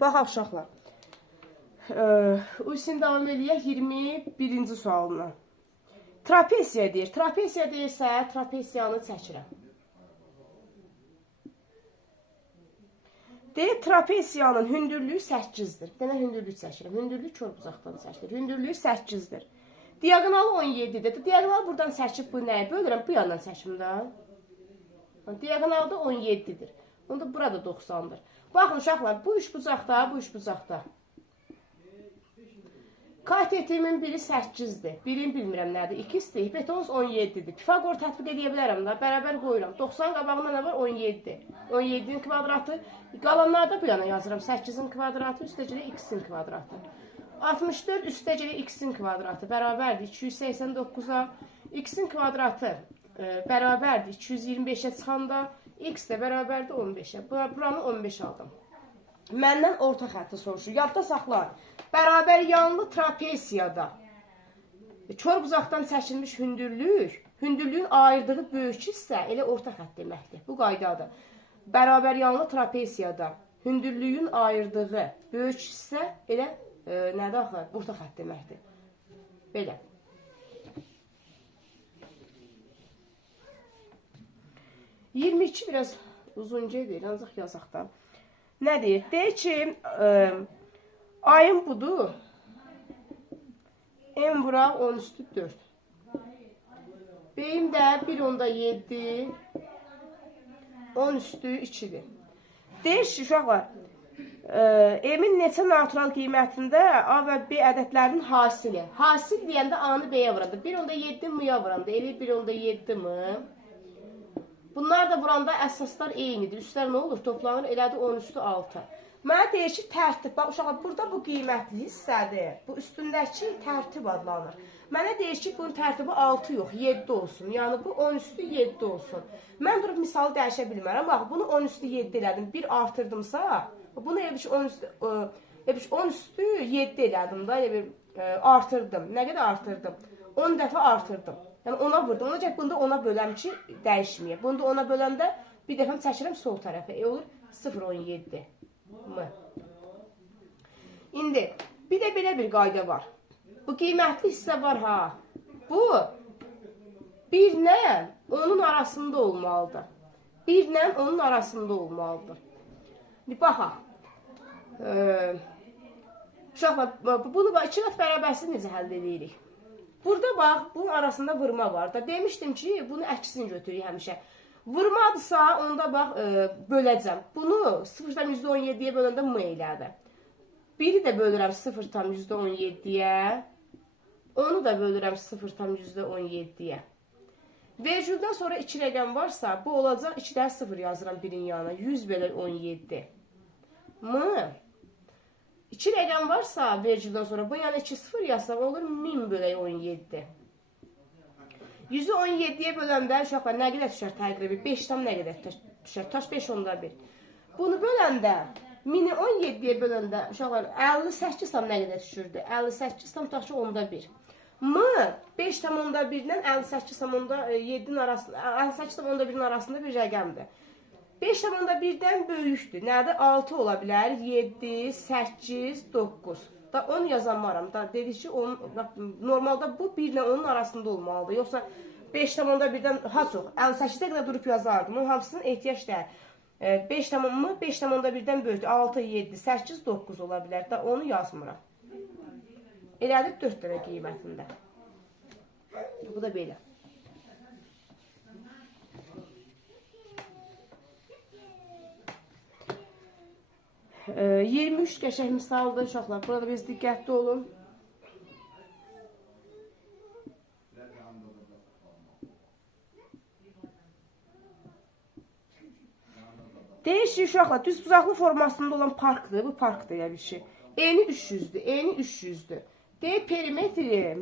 Baxaq uşaqlar. Uysin davam edək 21-ci sualına. Trapesiya deyir. Trapesiya deyirsə, trapesiyanı çəkirəm. Deyir, trapesiyanın hündürlüyü 8-dir. Denə hündürlük çəkirəm. Hündürlük körbucaqdan çəkilir. Hündürlüyü 8-dir. Diagonalı 17-dir. Diagonalı buradan çəkib bu nəyə bölürəm? Bu yandan çəkim də. Diagonalda 17-dir. Onda burada 90-dır. Baxın uşaqlar, bu üçbucaqda, bu üçbucaqda. Katetimin biri 8-dir. Birini bilmirəm nədir. İkisidir. Hipotenuz 17-dir. Pifagor tətbiq edə bilərəm da. Bərabər qoyuram. 90 qabağında nə var? 17. 17-nin kvadratı. Qalanlarda bu yana yazıram. 8-in kvadratı üstəcələ x-in kvadratı. 64 üstəcələ x-in kvadratı. Bərabərdir 289-a. X-in kvadratı bərabərdir 225-ə çıxanda. X də bərabərdir 15-ə. Buranı 15 aldım. Məndən orta xətti soruşur. Yadda saxlar. Bərabər yanlı trapesiyada körbucaqdan çəkilmiş hündürlük, hündürlüyün ayırdığı böyük hissə elə orta xətt deməkdir. Bu qaydadır. Bərabər yanlı trapesiyada hündürlüyün ayırdığı böyük hissə elə nədir axı? Orta xətt deməkdir. Belə. %22 biraz uzunca deyil, ancaq yazaq da. Nə deyir? Deyir ki, ayın budur. En bura 10/4. Beyim də 1/7. 10/2'dir. Deyir ki, uşaqlar, M'in neçə natural qiymətində A və B ədədlərinin hasili. Hasil deyəndə A-nı B-yə vuranda. 1/7 M-ya vuranda. Elə 1/7 M. Bunlar da vuranda əsaslar eynidir. Üstlər nə olur? Toplanır, elədir 10/6. Mənə deyir ki, tərtib. Bax, uşaqlar, burada bu qiymətli hissədir. Bu üstündəki tərtib adlanır. Mənə deyir ki, bunun tərtibi 6 yox, 7 olsun. Yəni, bu 10/7 olsun. Mən durub misalı dəyişə bilmərəm. Bax, bunu 10/7 elədim. 1 artırdımsa, bunu elə bir 10/7 elədim da, elə bir artırdım. Nə qədər artırdım? 10 dəfə artırdım. Yəni, ona vurdum. Ona bunda ona böləm ki, dəyişməyək. Bunda ona böləndə bir dəfəm çəkirəm sol tərəfə. Olur 0/17. İndi, bir də belə bir qayda var. Bu qiymətli hissə var ha. Bu, 1 ilə onun arasında olmalıdır. 1 ilə onun arasında olmalıdır. Bir baxaq. Uşaqlar, bunu 2 qat bərabərsiz necə həll edirik? Burada bax, bunun arasında vurma var da. Demişdim ki, bunu əksin götürürük həmişə. Vurmadırsa, onda bax, böləcəm. Bunu 0,17-yə böləndə M elədir. 1-i də bölürəm 0,17-yə. Onu da bölürəm 0,17-yə. Vergüldən sonra 2 rəqəm varsa, bu olacaq 2 də 0 yazıram 1-in yanına. 100/17. M. 2 rəqəm varsa, vergüldən sonra bu yana 2 0 yazsam olur 1000/17. 100'ü 17'ye böləndə uşaqlar nə qədər düşər təqribi? 5 tam nə qədər düşər? Taş 5/1. Bunu böləndə 1000'i 17'ye böləndə uşaqlar 58 tam nə qədər düşürdü? 58 tam taşı 10/1. M 5 tam 10/1-dən 58 tam 7'nin arasında 58 tam 10/1'in arasında bir rəqəmdir. 5 tam 10/1-dən böyükdür. Nədir? 6 ola bilər. 7, 8, 9. Da 10 yazanmaram. Da dedik ki, normalda bu 1 ilə onun arasında olmalıdır. Yoxsa 5 tam 10/1-dən ha çox. 58'ə qədər durub yazardım. Onun hamısının ehtiyac deyil. 5 tam 10/1-dən böyükdür. 6, 7, 8, 9 ola bilər. Da onu yazmıram. Elədir 4 dənə qiymətində. Bu da belə. E, 23 qəşəng misaldır uşaqlar. Burada biz diqqətli olun. Deyir uşaqlar, düzbucaqlı formasında olan parkdır. Bu parkdır ya bir şey. Eni 300'dür. Eni 300'dür. Deyir perimetri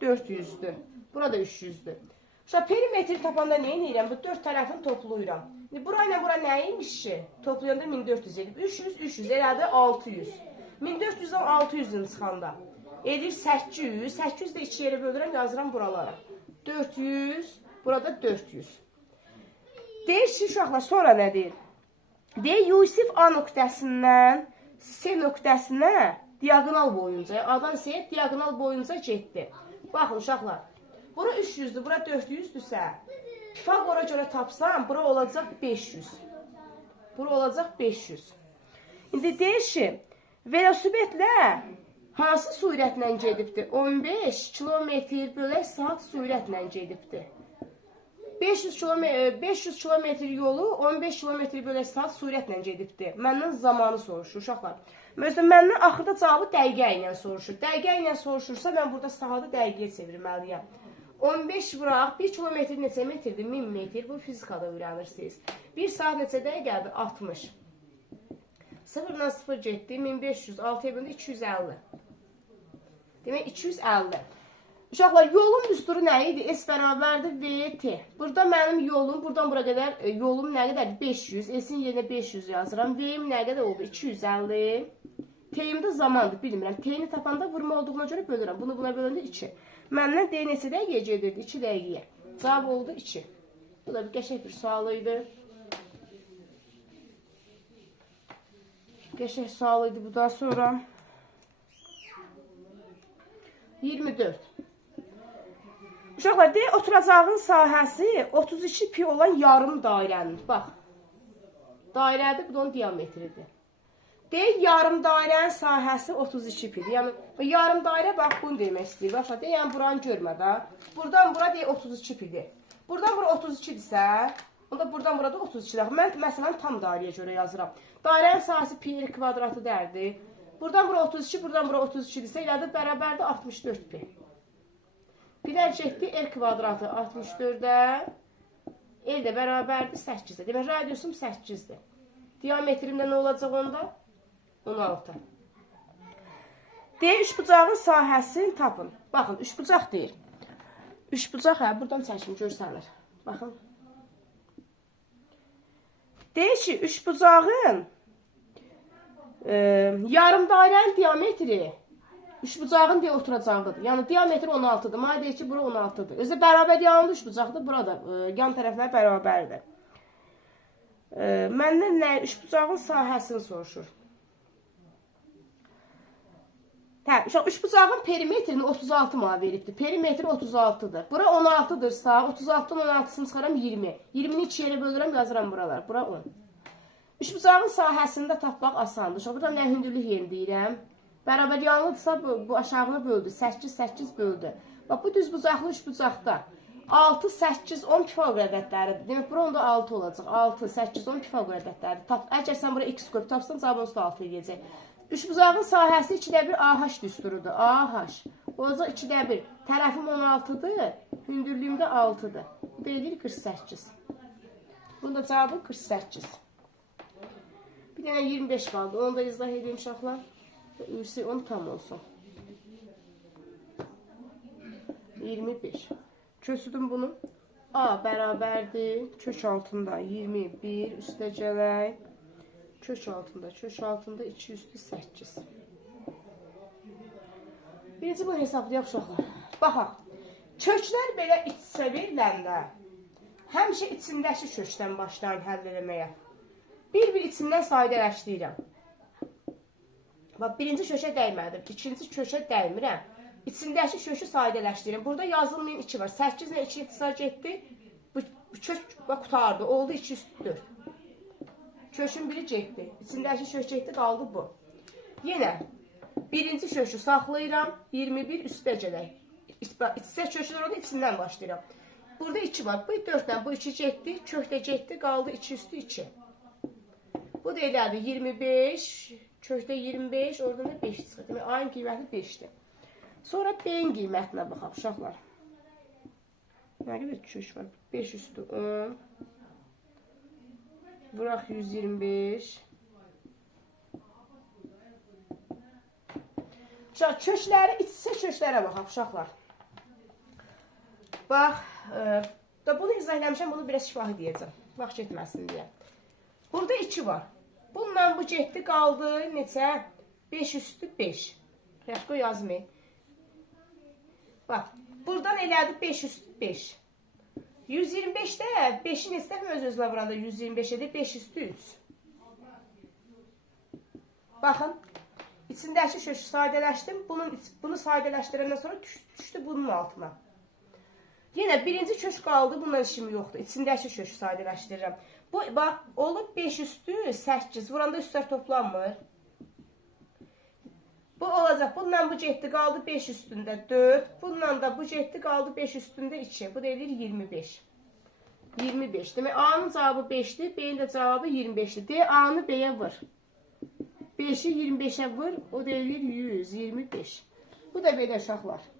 1400'dür. Burada 300'dür. Uşaq perimetri tapanda nə edirəm? Bu 4 tərəfini toplayıram. Burayla bura nəymiş ki? Toplayanda 1400 edib. 300, 300 elədi 600. 1400'dan 600'ün çıxanda. Edir 800. 800 də 2 yerə bölürəm, yazıram buralara. 400, burada 400. Deyir ki, uşaqlar, sonra nə deyir? Deyir, Yusif A nöqtəsindən S nöqtəsinə diagonal boyunca, A'dan S'yə diagonal boyunca getdi. Baxın uşaqlar, bura 300-dür, bura 400-dürsə, Pifagora görə tapsam, bura olacaq 500. Bura olacaq 500. İndi deyir ki, velosipedlə hansı sürətlə gedibdir? 15 km/saat sürətlə gedibdir. 500 km yolu 15 km/saat sürətlə gedibdir. Məndən zamanı soruşur uşaqlar. Məsələn, məndən axırda cavabı dəqiqə ilə soruşur. Dəqiqə ilə soruşursa, mən burada saatı dəqiqəyə çevirməliyəm. 15 vuraq, 1 kilometr neçə metrdir? 1000 metr. Bu fizikada öyrənirsiniz. 1 saat neçə dəqiqədir? 60. 0-dan 0 getdi. 1500, 6-ya bölündə 250. Demək, 250. Uşaqlar, yolun düsturu nə idi? S bərabərdir VT. Burada mənim yolum, buradan bura qədər yolum nə qədərdir? 500. S-in yerinə 500 yazıram. V-im nə qədər oldu? 250. T-im də zamandır, bilmirəm. T-ni tapanda vurma olduğuna görə bölürəm. Bunu buna böləndə 2. Məndən D neçə dəqiqəyə gedirdi? 2 dəqiqəyə. Cavab oldu 2. Bu da bir qəşəng bir sual idi. Qəşəng sual idi bundan sonra. 24. Uşaqlar, deyək, oturacağın sahəsi 32 pi olan yarım dairənin. Bax, dairədir, bu da onun diametridir. Deyək, yarım dairənin sahəsi 32 pidir. Yəni, yarım dairə, bax, bunu demək istəyir. Başa, deyək, yəni, buranı görmə də. Buradan bura, deyək, 32 pidir. Buradan bura 32-dirsə, onda buradan burada 32-dir. Mən, məsələn, tam dairəyə görə yazıram. Dairənin sahəsi pi r kvadratı dərdir. Buradan bura 32, buradan bura 32-dirsə, elədir, bərabərdir 64 pi. Birər getdi, r kvadratı 64-də, r də bərabərdir 8-də. Demək, radiusum 8-dir. Diametrimdə nə olacaq onda? 16. Deyək, üçbucağın sahəsini tapın. Baxın, üçbucaq deyir. Üçbucaq, hə, buradan çəkim görsənir. Baxın. Deyək ki, üçbucağın yarım dairənin diametri üçbucağın deyə oturacağıdır. Yəni, diametri 16-dır. Mənə deyir ki, bura 16-dır. Özə bərabər yanında üçbucaqdır, burada yan tərəflər bərabərdir. Məndən nə? Üçbucağın sahəsini soruşur. Hə, üçbucağın perimetrini 36 mənə veribdir. Perimetri 36-dır. Bura 16-dırsa, 36-dan 16-sını çıxaram 20. 20-ni 2 yerə bölürəm, yazıram buralar. Bura 10. Üçbucağın sahəsini də tapmaq asandır. Burada nə hündürlük yerini deyirəm? Bərabər yanlıdırsa, bu aşağını böldü. 8 böldü. Bax, bu düz bucaqlı üçbucaqda 6, 8, 10 Pifagor ədədləridir. Demək, bura onda 6 olacaq. 6, 8, 10 Pifagor ədədləridir. Əgər sən bura x qoyub tapsan, cavabın üstə 6 edəcək. Üçbucağın sahəsi 2-də 1 AH düsturudur. AH. Olacaq 2-də 1. Tərəfim 16-dır, hündürlüyümdə 6-dır. Bu da edir 48. Bunun da cavabı 48. Bir dənə 25 qaldı. Onu da izah edeyim uşaqlar. Ürsi 10 tam olsun. 25. Köçüdüm bunu. A bərabərdir. Kök altında 21 üstə gələk. Kök altında 2 üstü 8. Birinci bunu hesablayaq uşaqlar. Baxaq. Köklər belə iç-içə veriləndə həmişə içindəki kökdən başlayın həll eləməyə. Bir-bir içindən sadələşdirirəm. Bax, birinci köşə dəymədim, ikinci köşə dəymirəm. İçindəki kökü sadələşdirin. Burada yazılmayan 2 var. 8 ilə 2 itisar getdi. Bu kök qutardı. Oldu 2 üstü 4. Kökün biri getdi. İçindəki kök getdi, qaldı bu. Yenə birinci kökü saxlayıram. 21 üstə gələk. İçsə köklər oldu, içindən başlayıram. Burada 2 var. Bu 4-dən bu 2 getdi. Kök də getdi, qaldı 2 üstü 2. Bu da elədir 25. Kökdə 25, oradan da 5 çıxır. Demək, A-ın qiyməti 5-dir. Sonra B-in qiymətinə baxaq, uşaqlar. Nə qədər kök var? 5 üstü 10. Vuraq 125. Kökləri, içsə köklərə baxaq, uşaqlar. Bax, bunu izah eləmişəm, bunu biraz şifahi deyəcəm. Vaxt getməsin deyə. Burada 2 var. Bundan bu getdi, qaldı neçə? 5 üstü 5. Yaxşı, yazmayın. Bax, buradan elədi 5 üstü 5. 125-də 5-i neçə dəfə öz-özünə vuranda 125 edir, 5 üstü 3. Baxın. İçindəki kökü sadələşdim. Bunu sadələşdirəndən sonra düşdü bunun altına. Yenə birinci kök qaldı. Bundan işim yoxdur. İçindəki kökü sadələşdirirəm. Bu, bax, olub 5 üstü 8. Vuranda üstlər toplanmır. Bu olacaq. Bundan bu getdi, qaldı 5 üstündə 4. Bundan da bu getdi, qaldı 5 üstündə 2. Bu da edir 25. 25. Demək, A-nın cavabı 5-dir, B-nin də cavabı 25-dir. D, A-nı B-yə vur. 5-i 25-ə vur, o da edir 125. Bu da belə uşaqlar.